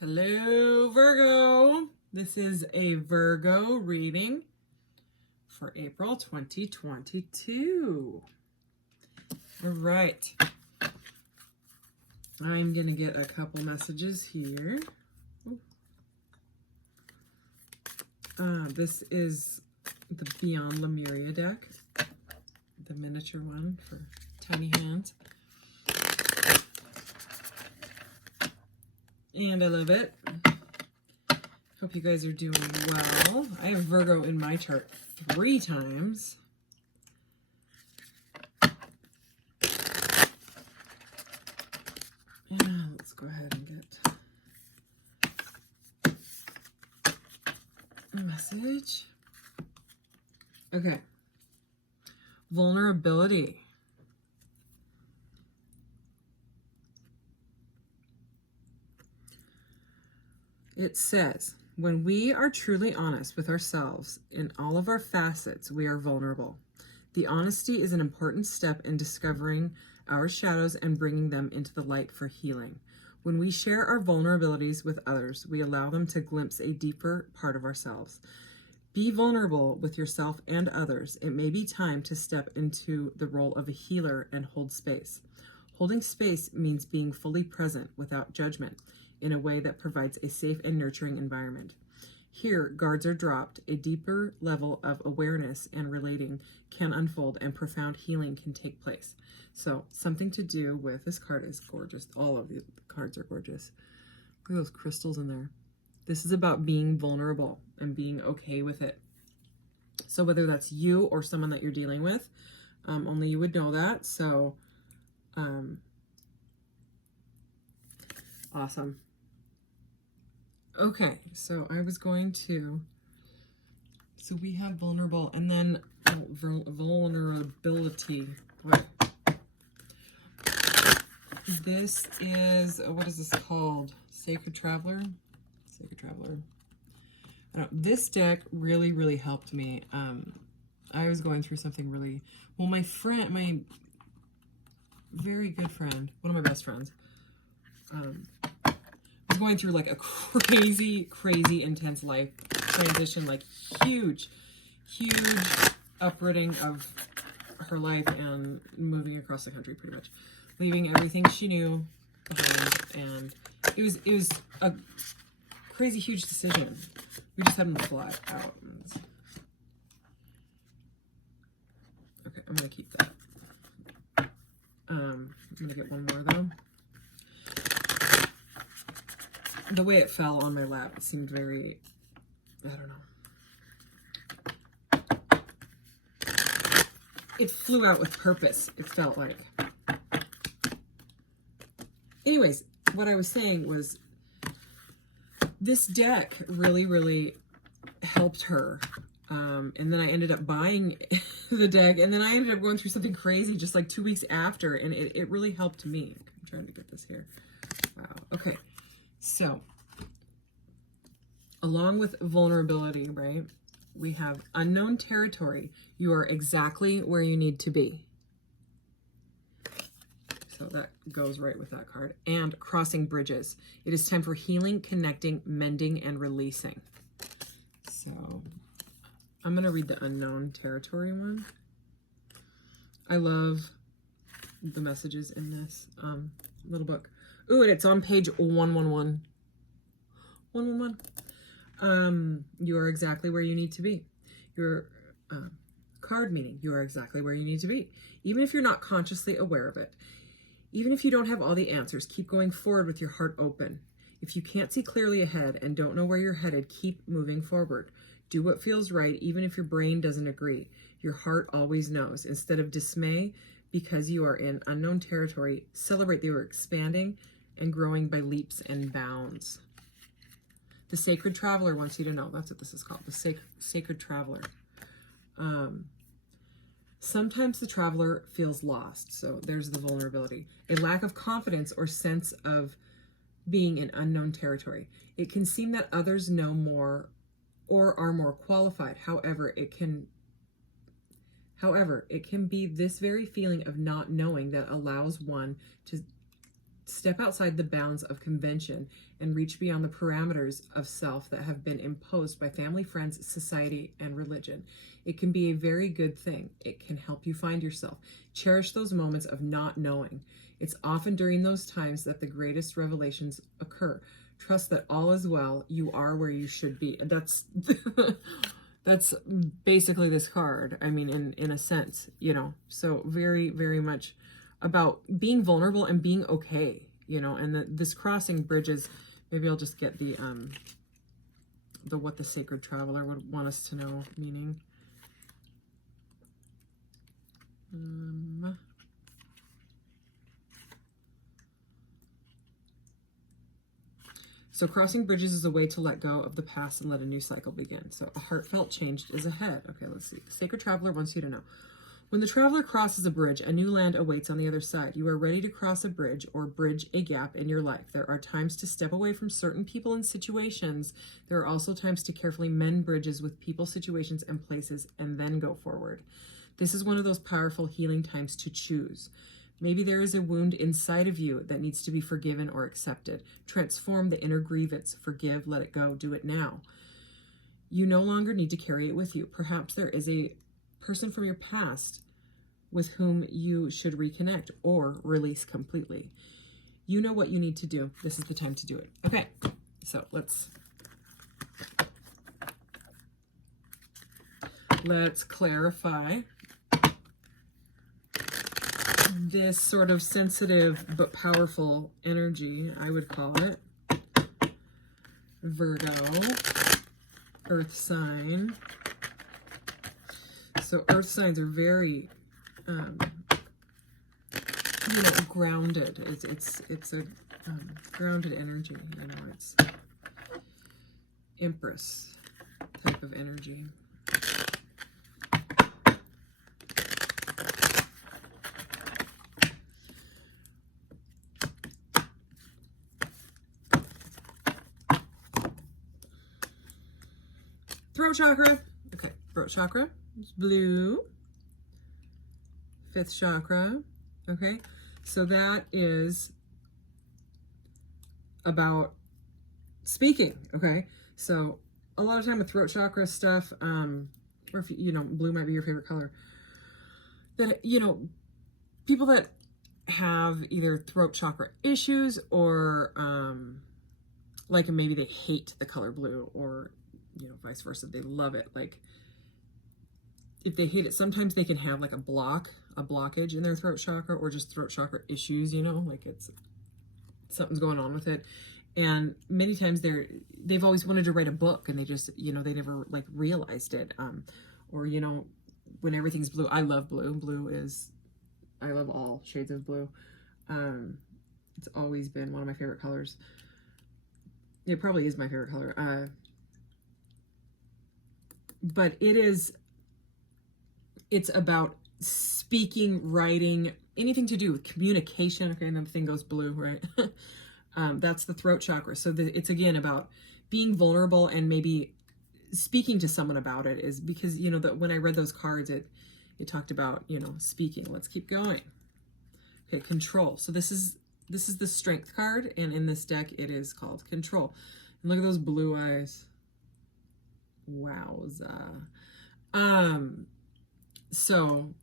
Hello, Virgo. This is a Virgo reading for April 2022. All right. I'm going to get a couple messages here. This is the Beyond Lemuria deck, the miniature one for tiny hands. And I love it. Hope you guys are doing well. I have Virgo in my chart 3 times. Let's go ahead and get a message. Okay. Vulnerability. It says, when we are truly honest with ourselves in all of our facets, we are vulnerable. The honesty is an important step in discovering our shadows and bringing them into the light for healing. When we share our vulnerabilities with others, we allow them to glimpse a deeper part of ourselves. Be vulnerable with yourself and others. It may be time to step into the role of a healer and hold space. Holding space means being fully present without judgment, in a way that provides a safe and nurturing environment. Here, guards are dropped, a deeper level of awareness and relating can unfold, and profound healing can take place. So, something to do with this card is gorgeous. All of the cards are gorgeous. Look at those crystals in there. This is about being vulnerable and being okay with it. So, whether that's you or someone that you're dealing with, only you would know that. So, awesome. Okay, so I was going to, so we have vulnerable, and then vulnerability. What? This is, what is this called? Sacred Traveler? Sacred Traveler. I don't know. This deck really, really helped me. I was going through something really, well, my very good friend, one of my best friends, going through like a crazy intense life transition, like huge uprooting of her life and moving across the country, pretty much leaving everything she knew behind. And it was a crazy huge decision. We just had them fly out. Okay, I'm gonna keep that. I'm gonna get one more though. The way it fell on my lap, it seemed very, I don't know. It flew out with purpose, it felt like. Anyways, what I was saying was, this deck really, really helped her. And then I ended up buying the deck, and then I ended up going through something crazy just like 2 weeks after, and it really helped me. I'm trying to get this here. Wow, okay. So, along with vulnerability, right, we have unknown territory. You are exactly where you need to be. So that goes right with that card. And crossing bridges. It is time for healing, connecting, mending, and releasing. So, I'm going to read the unknown territory one. I love the messages in this little book. Ooh, and it's on page 111. 111. You are exactly where you need to be. Your card meaning you are exactly where you need to be. Even if you're not consciously aware of it. Even if you don't have all the answers, keep going forward with your heart open. If you can't see clearly ahead and don't know where you're headed, keep moving forward. Do what feels right, even if your brain doesn't agree. Your heart always knows. Instead of dismay, because you are in unknown territory, celebrate that you are expanding and growing by leaps and bounds. The Sacred Traveler wants you to know. That's what this is called. The Sacred Traveler. Sometimes the traveler feels lost. So there's the vulnerability. A lack of confidence or sense of being in unknown territory. It can seem that others know more or are more qualified. However, it can be this very feeling of not knowing that allows one to Step outside the bounds of convention and reach beyond the parameters of self that have been imposed by family, friends, society, and religion. It can be a very good thing. It can help you find yourself. Cherish those moments of not knowing. It's often during those times that the greatest revelations occur. Trust that all is well. You are where you should be. And that's that's basically this card. I mean, in a sense, you know. So very, very much about being vulnerable and being okay, you know. And this crossing bridges. Maybe I'll just get the what the sacred traveler would want us to know meaning. So crossing bridges is a way to let go of the past and let a new cycle begin. So a heartfelt change is ahead. Okay, let's see. The sacred traveler wants you to know. When the traveler crosses a bridge, a new land awaits on the other side. You are ready to cross a bridge or bridge a gap in your life. There are times to step away from certain people and situations. There are also times to carefully mend bridges with people, situations, and places, and then go forward. This is one of those powerful healing times to choose. Maybe there is a wound inside of you that needs to be forgiven or accepted. Transform the inner grievance. Forgive, let it go, do it now. You no longer need to carry it with you. Perhaps there is a person from your past with whom you should reconnect or release completely. You know what you need to do. This is the time to do it. Okay, so let's clarify this sort of sensitive but powerful energy, I would call it. Virgo, earth sign. So earth signs are very, grounded. It's a grounded energy. You know, it's Empress type of energy. Throat chakra. Okay, throat chakra. It's blue. Fifth chakra. Okay, so that is about speaking. Okay, so a lot of time with throat chakra stuff, or if you know, blue might be your favorite color. That, you know, people that have either throat chakra issues or like maybe they hate the color blue, or you know, vice versa, they love it. Like if they hate it, sometimes they can have like a blockage in their throat chakra, or just throat chakra issues, you know, like it's something's going on with it. And many times they've always wanted to write a book, and they just, you know, they never like realized it. Or, you know, when everything's blue, I love blue. I love all shades of blue. It's always been one of my favorite colors. It probably is my favorite color. But it's about speaking, writing, anything to do with communication. Okay, another thing goes blue, right? That's the throat chakra. So it's again about being vulnerable and maybe speaking to someone about it, is because, you know, that when I read those cards, it talked about, you know, speaking. Let's keep going. Okay, control. So this is the strength card, and in this deck it is called control. And look at those blue eyes. Wowza. So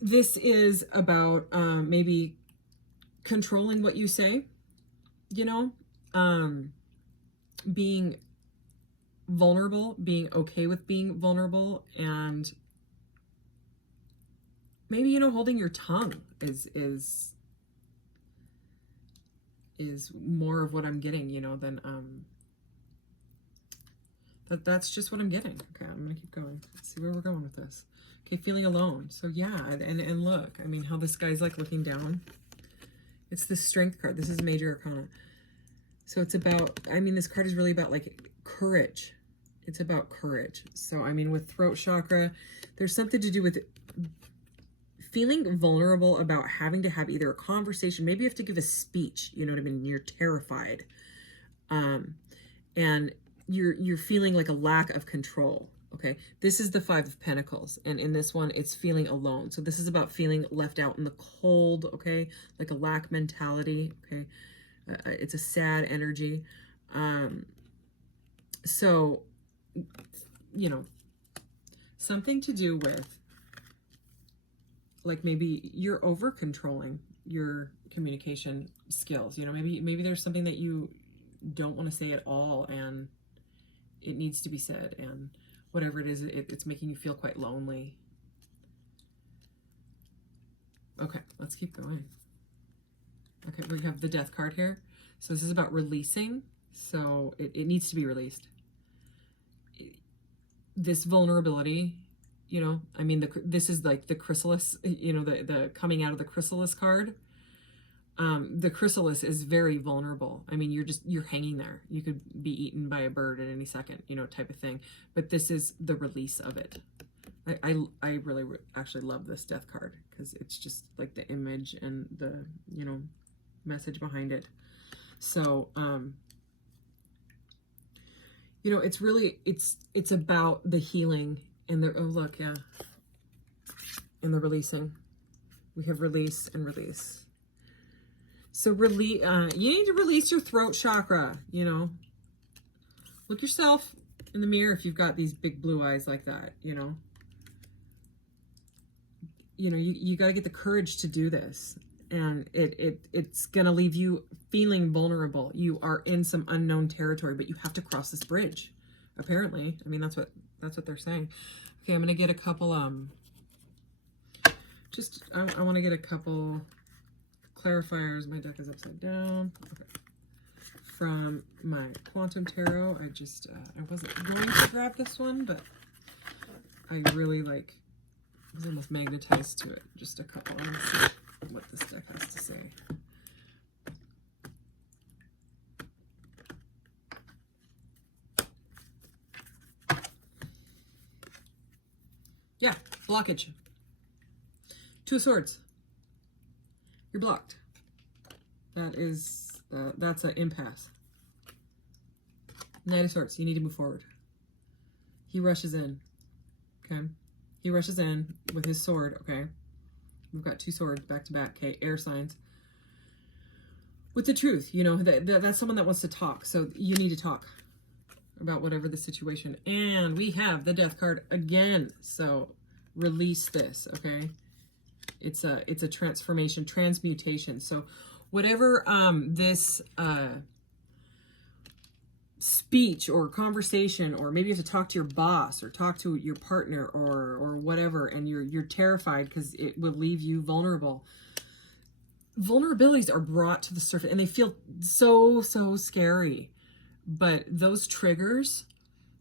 this is about maybe controlling what you say, you know, being vulnerable, being okay with being vulnerable, and maybe, you know, holding your tongue is more of what I'm getting, you know, than that's just what I'm getting. Okay, I'm gonna keep going. Let's see where we're going with this. Okay, feeling alone. So yeah, and look, I mean, how this guy's like looking down. It's the strength card. This is major arcana. So it's about, I mean, this card is really about like courage. It's about courage. So I mean, with throat chakra, there's something to do with feeling vulnerable about having to have either a conversation, maybe you have to give a speech, you know what I mean? You're terrified. And you're feeling like a lack of control. Okay, this is the Five of Pentacles, and in this one, it's feeling alone. So this is about feeling left out in the cold, okay, like a lack mentality, okay. It's a sad energy. So, you know, something to do with, like, maybe you're over controlling your communication skills. You know, maybe there's something that you don't want to say at all, and it needs to be said, and whatever it is, it's making you feel quite lonely. Okay, let's keep going. Okay, we have the Death card here. So this is about releasing. So it needs to be released. This vulnerability, you know, I mean, this is like the chrysalis, you know, the coming out of the chrysalis card. The chrysalis is very vulnerable. I mean, you're hanging there. You could be eaten by a bird at any second, you know, type of thing. But this is the release of it. I really actually love this Death card because it's just like the image and the, you know, message behind it. So, you know, it's really, it's about the healing and the, oh look, yeah, and the releasing. We have release and release. So you need to release your throat chakra, you know. Look yourself in the mirror if you've got these big blue eyes like that, you know. You know, you got to get the courage to do this. And it's going to leave you feeling vulnerable. You are in some unknown territory, but you have to cross this bridge, apparently. I mean, that's what they're saying. Okay, I'm going to get a couple, I want to get a couple clarifiers. My deck is upside down. Okay. From my Quantum Tarot, I wasn't going to grab this one, but I really I was almost magnetized to it. Just a couple. Let's see what this deck has to say. Yeah, blockage. Two of Swords. You're blocked. That's an impasse. Knight of Swords. You need to move forward. He rushes in. Okay. He rushes in with his sword. Okay. We've got two swords back to back. Okay. Air signs. With the truth, you know, that's someone that wants to talk. So you need to talk about whatever the situation. And we have the Death card again. So release this. Okay. It's a transformation, transmutation. So whatever this speech or conversation, or maybe you have to talk to your boss or talk to your partner or whatever, and you're terrified because it will leave you vulnerable. Vulnerabilities are brought to the surface and they feel so scary. But those triggers,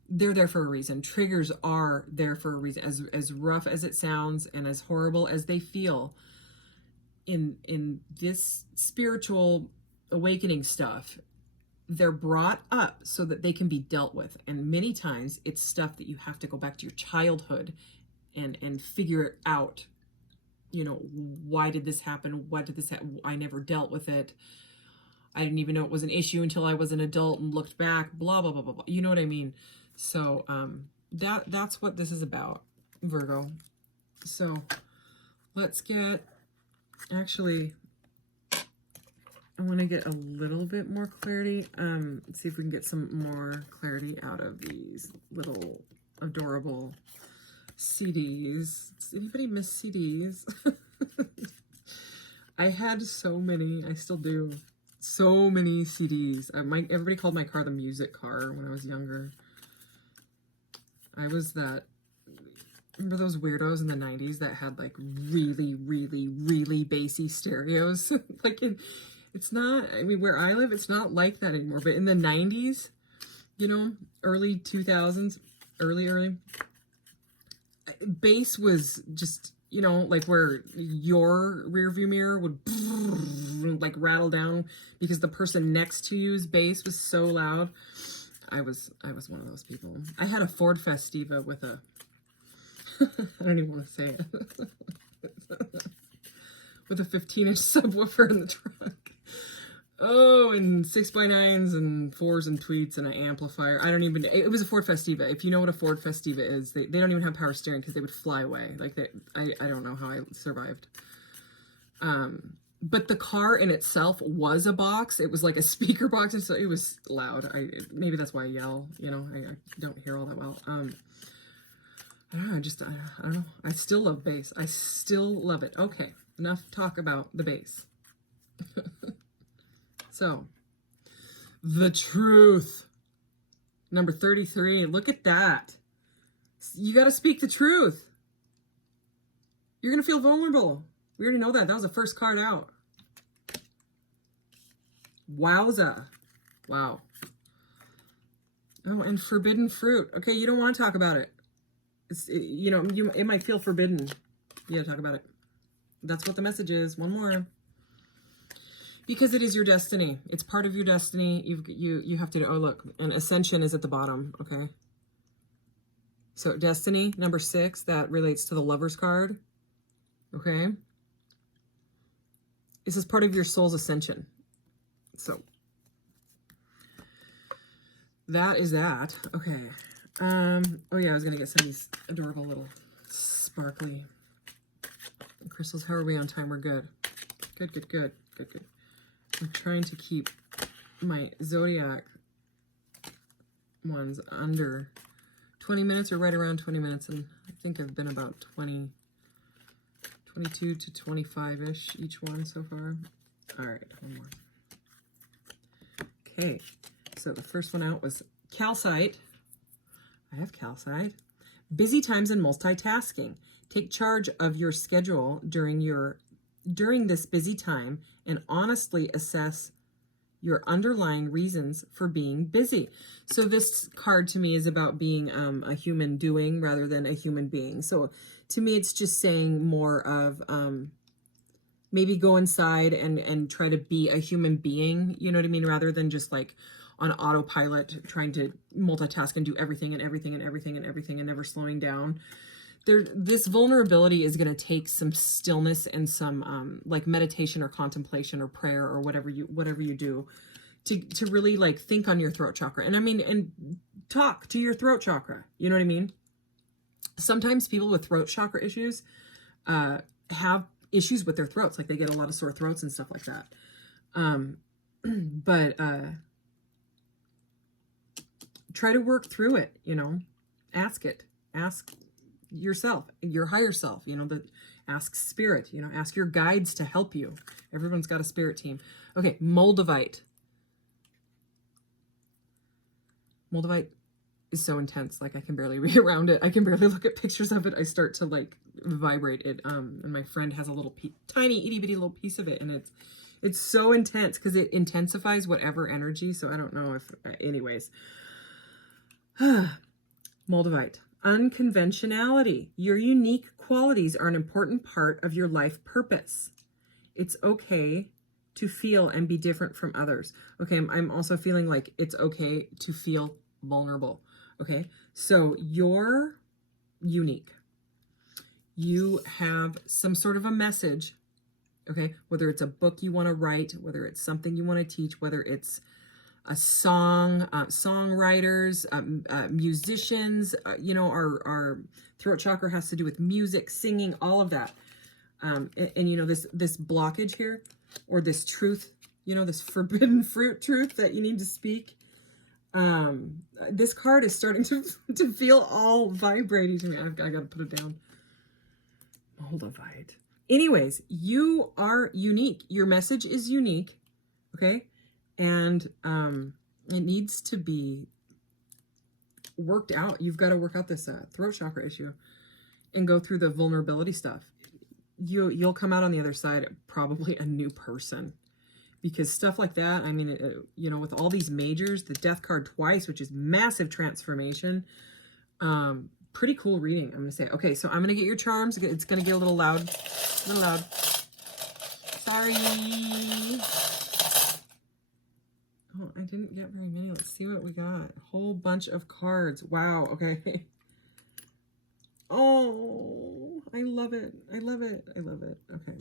they're there for a reason. Triggers are there for a reason. As rough as it sounds and as horrible as they feel, in this spiritual awakening stuff, they're brought up so that they can be dealt with. And many times it's stuff that you have to go back to your childhood and figure it out. You know, why did this happen? What did this happen? I never dealt with it. I didn't even know it was an issue until I was an adult and looked back, blah, blah, blah, blah, blah. You know what I mean? So that's what this is about, Virgo. So let's get, actually, I want to get a little bit more clarity. Let's see if we can get some more clarity out of these little adorable CDs. Does anybody miss CDs? I had so many. I still do. So many CDs. Everybody called my car the music car when I was younger. I was that. Remember those weirdos in the 90s that had like really, really, really bassy stereos? Like it's not, I mean, where I live, it's not like that anymore. But in the 90s, you know, early 2000s, early, bass was just, you know, like where your rear view mirror would like rattle down because the person next to you's bass was so loud. I was one of those people. I had a Ford Festiva with a, I don't even want to say it, with a 15-inch subwoofer in the trunk. Oh, and 6x9s and 4s and tweets and an amplifier. I don't even, it was a Ford Festiva. If you know what a Ford Festiva is, they don't even have power steering because they would fly away. Like, I don't know how I survived. But the car in itself was a box. It was like a speaker box, and so it was loud. Maybe that's why I yell, you know, I don't hear all that well. I don't know, I don't know. I still love bass. I still love it. Okay, enough talk about the bass. So, the truth. Number 33. Look at that. You got to speak the truth. You're going to feel vulnerable. We already know that. That was the first card out. Wowza. Wow. Oh, and forbidden fruit. Okay, you don't want to talk about it. It might feel forbidden. You gotta talk about it. That's what the message is. One more. Because it is your destiny. It's part of your destiny. You have to, oh look, and ascension is at the bottom, okay? So destiny, number 6, that relates to the Lover's card, okay? This is part of your soul's ascension. So that is that. Okay. Oh yeah, I was gonna get some of these adorable little sparkly crystals. How are we on time? We're good. Good. I'm trying to keep my Zodiac ones under 20 minutes or right around 20 minutes. And I think I've been about 22 to 25-ish each one so far. All right, one more. Okay, so the first one out was calcite. I have calcite. Busy times and multitasking. Take charge of your schedule during this busy time and honestly assess your underlying reasons for being busy. So this card to me is about being a human doing rather than a human being. So to me, it's just saying more of maybe go inside and try to be a human being, you know what I mean? Rather than just like on autopilot trying to multitask and do everything and never slowing down. This vulnerability is going to take some stillness and some like meditation or contemplation or prayer or whatever you do to really like think on your throat chakra. And I mean, and talk to your throat chakra. You know what I mean? Sometimes people with throat chakra issues have issues with their throats. Like they get a lot of sore throats and stuff like that. But try to work through it, you know, ask yourself, your higher self, you know, ask spirit, you know, ask your guides to help you. Everyone's got a spirit team. Okay, Moldavite. Moldavite is so intense, like I can barely read around it. I can barely look at pictures of it. I start to like vibrate it. And my friend has a little tiny itty bitty little piece of it, and it's so intense because it intensifies whatever energy. So I don't know if, anyways. Moldavite. Unconventionality. Your unique qualities are an important part of your life purpose. It's okay to feel and be different from others. Okay, I'm also feeling like it's okay to feel vulnerable. Okay, so you're unique. You have some sort of a message, okay? Whether it's a book you want to write, whether it's something you want to teach, whether it's a song, songwriters, musicians, you know, our throat chakra has to do with music, singing, all of that. And you know, this blockage here, or this truth, you know, this forbidden fruit truth that you need to speak. This card is starting to feel all vibrating to me. I got to put it down. Moldavite. Anyways, you are unique. Your message is unique. Okay. And it needs to be worked out. You've got to work out this throat chakra issue and go through the vulnerability stuff. You'll come out on the other side probably a new person, because stuff like that, I mean, you know, with all these majors, the death card twice, which is massive transformation. Pretty cool reading, I'm going to say. Okay, so I'm going to get your charms. It's going to get a little loud. Sorry. Oh, I didn't get very many. Let's see what we got. A whole bunch of cards. Wow, okay. Oh, I love it. I love it. Okay.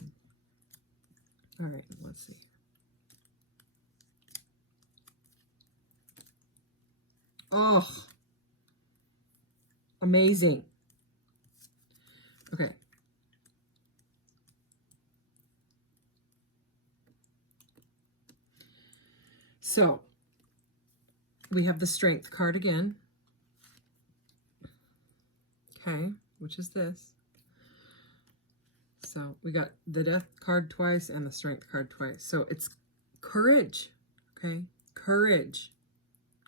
All right, let's see. Oh, amazing. Okay. So we have the Strength card again. Okay, which is this. So we got the Death card twice and the Strength card twice. So it's courage. Okay, courage.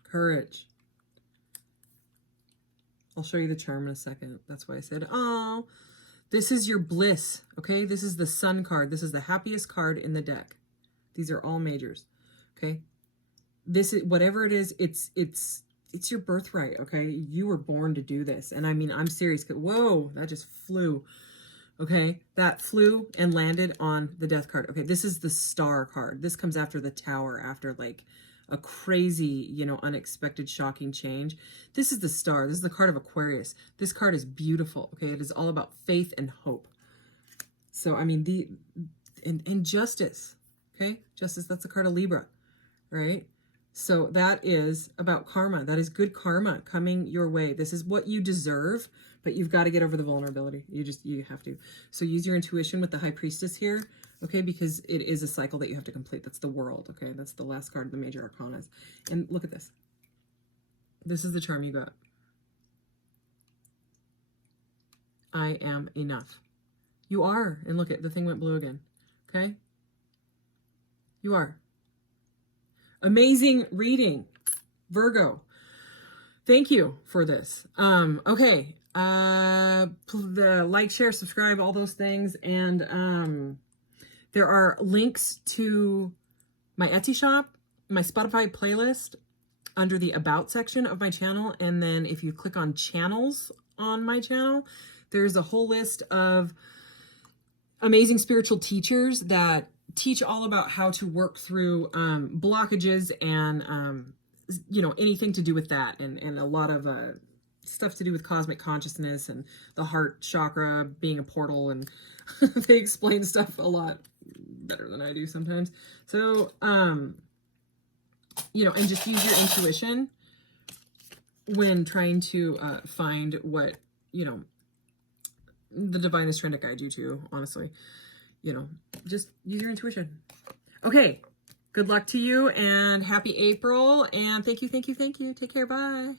Courage. I'll show you the charm in a second. That's why I said, oh, this is your bliss. Okay, this is the Sun card. This is the happiest card in the deck. These are all majors. Okay, this is whatever it is. It's your birthright. Okay, you were born to do this, and I mean, I'm serious. Whoa, that just flew. Okay, that flew and landed on the Death card. Okay, this is the Star card. This comes after the Tower, after like a crazy, you know, unexpected, shocking change. This is the Star. This is the card of Aquarius. This card is beautiful. Okay, it is all about faith and hope. So, I mean, and justice. Okay, justice, that's the card of Libra, right? So that is about karma. That is good karma coming your way. This is what you deserve, but you've got to get over the vulnerability. You have to. So use your intuition with the High Priestess here, okay? Because it is a cycle that you have to complete. That's the World, okay? That's the last card of the major arcanas. And look at this. This is the charm you got. I am enough. You are. And look at the thing went blue again, okay? You are. Amazing reading, Virgo. Thank you for this. Okay. The like, share, subscribe, all those things. And there are links to my Etsy shop, my Spotify playlist under the About section of my channel. And then if you click on channels on my channel, there's a whole list of amazing spiritual teachers that teach all about how to work through blockages and you know, anything to do with that, and a lot of stuff to do with cosmic consciousness and the heart chakra being a portal, and they explain stuff a lot better than I do sometimes. So you know, and just use your intuition when trying to find what, you know, the divine is trying to guide you to, honestly. You know, just use your intuition. Okay, good luck to you and happy April. And thank you, thank you, thank you. Take care. Bye.